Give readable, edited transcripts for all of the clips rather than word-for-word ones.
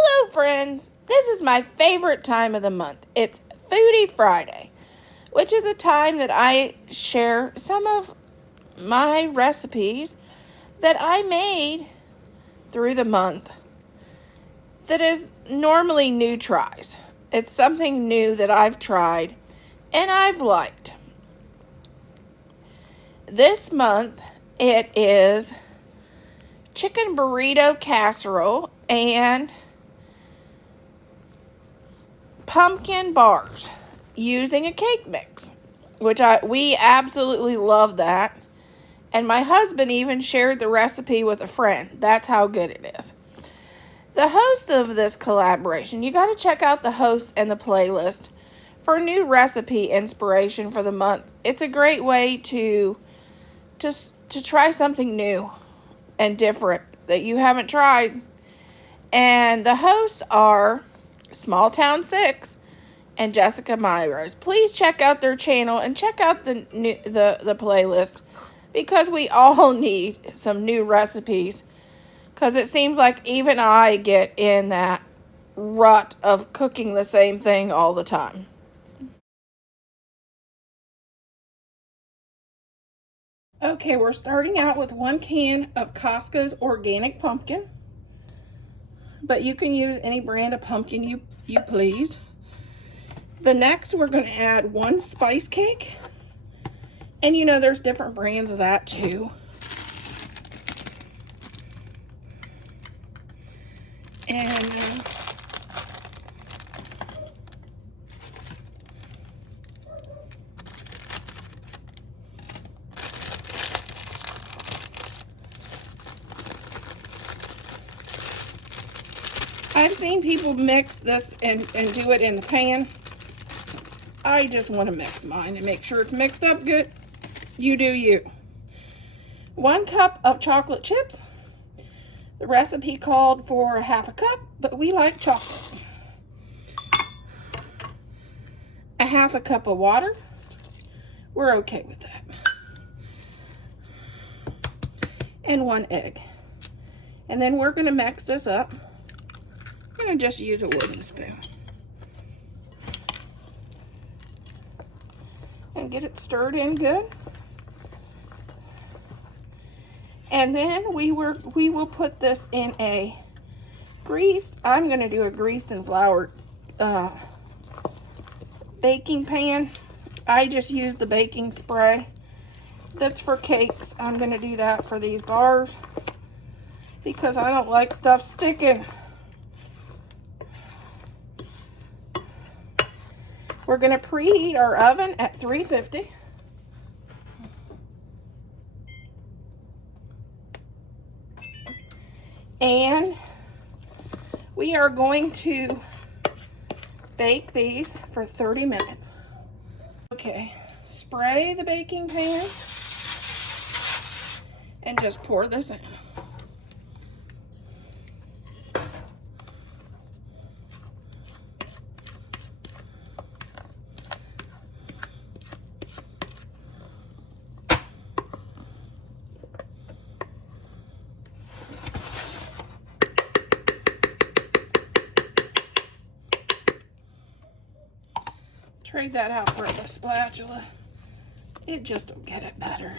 Hello friends, this is my favorite time of the month. It's Foodie Friday, which is a time that I share some of my recipes that I made through the month that is normally new tries. It's something new that I've tried and I've liked. This month it is chicken burrito casserole and pumpkin bars using a cake mix, which we absolutely love that. And my husband even shared the recipe with a friend. That's how good it is. The host of this collaboration, you got to check out the host and the playlist for new recipe inspiration for the month. It's a great way to try something new and different that you haven't tried. And the hosts are Small Town 6 and Jessica Myros. Please check out their channel and check out the playlist, because we all need some new recipes, because it seems like even I get in that rut of cooking the same thing all the time. Okay, we're starting out with 1 can of Costco's organic pumpkin, but you can use any brand of pumpkin you please. The next, we're going to add 1 spice cake, and you know there's different brands of that too. And I've seen people mix this and do it in the pan. I just want to mix mine and make sure it's mixed up good. You do you. 1 cup of chocolate chips. The recipe called for 1/2 cup, but we like chocolate. 1/2 cup of water. We're okay with that. And 1 egg. And then we're going to mix this up. I'm going to just use a wooden spoon and get it stirred in good. And then we will put this in a greased, I'm going to do a greased and floured baking pan. I just use the baking spray that's for cakes. I'm going to do that for these bars because I don't like stuff sticking. We're going to preheat our oven at 350. And we are going to bake these for 30 minutes. Okay, spray the baking pan and just pour this in. Trade that out for the spatula. It just will get it better.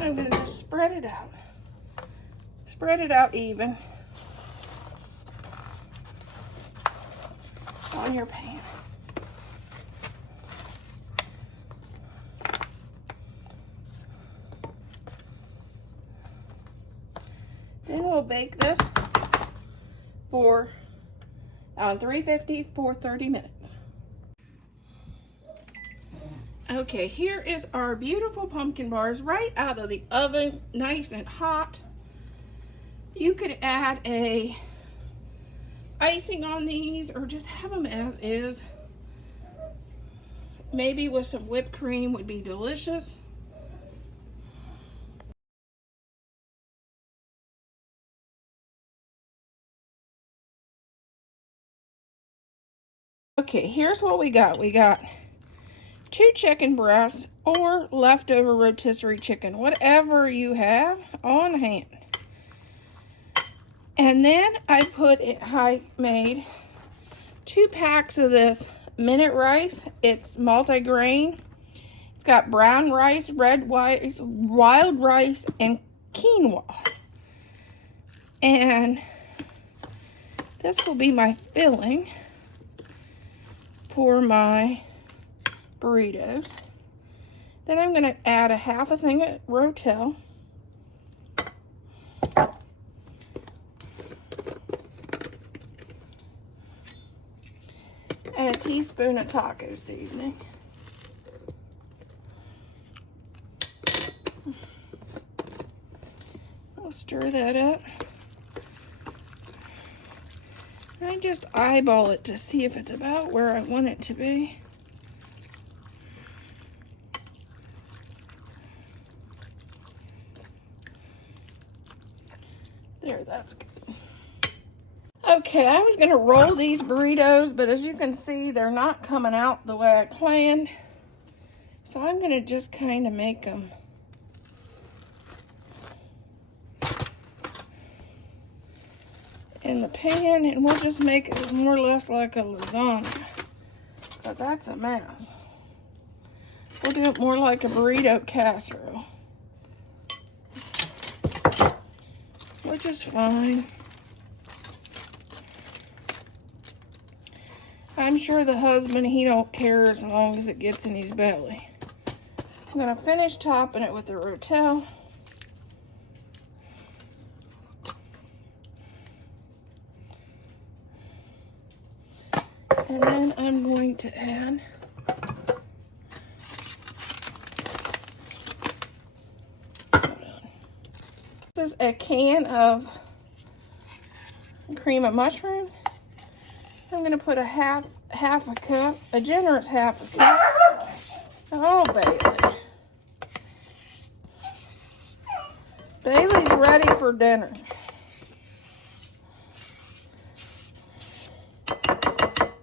I'm going to just spread it out. Spread it out even on your pan. Then we'll bake this for on 350 for 30 minutes. Okay, here is our beautiful pumpkin bars right out of the oven, nice and hot. You could add a icing on these or just have them as is. Maybe with some whipped cream would be delicious. Okay, here's what we got. We got 2 chicken breasts or leftover rotisserie chicken, whatever you have on hand. And then I made 2 packs of this minute rice. It's multi-grain. It's got brown rice, red rice, wild rice, and quinoa. And this will be my filling for my burritos. Then I'm going to add a half a thing of Rotel. And a teaspoon of taco seasoning. I'll stir that up. I just eyeball it to see if it's about where I want it to be. There, that's good. Okay, I was gonna roll these burritos, but as you can see, they're not coming out the way I planned. So I'm gonna just kind of make them in the pan, and we'll just make it more or less like a lasagna, because that's a mess. We'll do it more like a burrito casserole, which is fine. I'm sure the husband, he don't care as long as it gets in his belly. I'm gonna finish topping it with the Rotel. And then I'm going to add this is a can of cream of mushroom. I'm going to put a half a cup, a generous half a cup. Oh, Bailey. Bailey's ready for dinner.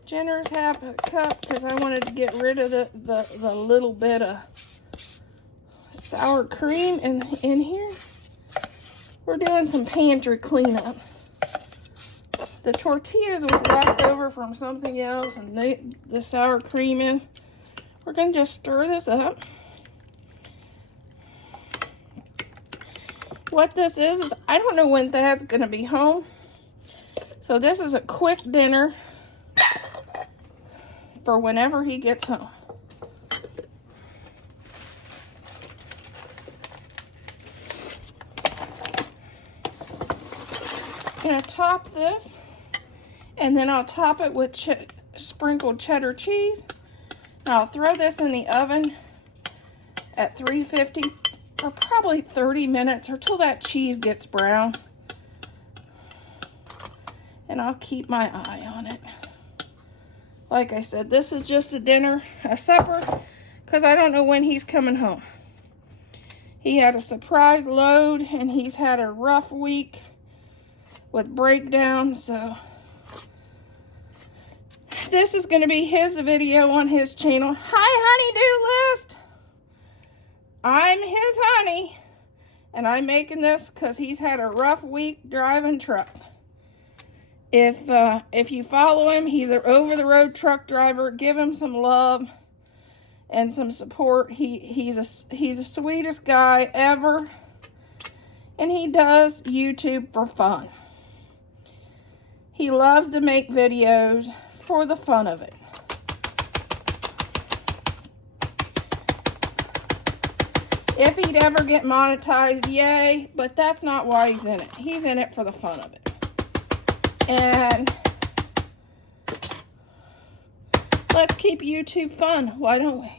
Generous half a cup because I wanted to get rid of the little bit of sour cream in here. We're doing some pantry cleanup. The tortillas was left over from something else, and the sour cream is. We're going to just stir this up. What this is I don't know when Thad's going to be home. So this is a quick dinner for whenever he gets home. I'm going to top this, and then I'll top it with sprinkled cheddar cheese. And I'll throw this in the oven at 350 for probably 30 minutes or till that cheese gets brown. And I'll keep my eye on it. Like I said, this is just a supper, because I don't know when he's coming home. He had a surprise load, and he's had a rough week with breakdowns, so this is going to be his video on his channel. Hi, honey-do list. I'm his honey, and I'm making this because he's had a rough week driving truck. If you follow him, he's an over-the-road truck driver. Give him some love and some support. He's the sweetest guy ever, and he does YouTube for fun. He loves to make videos for the fun of it. If he'd ever get monetized, yay, but that's not why he's in it. He's in it for the fun of it. And let's keep YouTube fun, why don't we?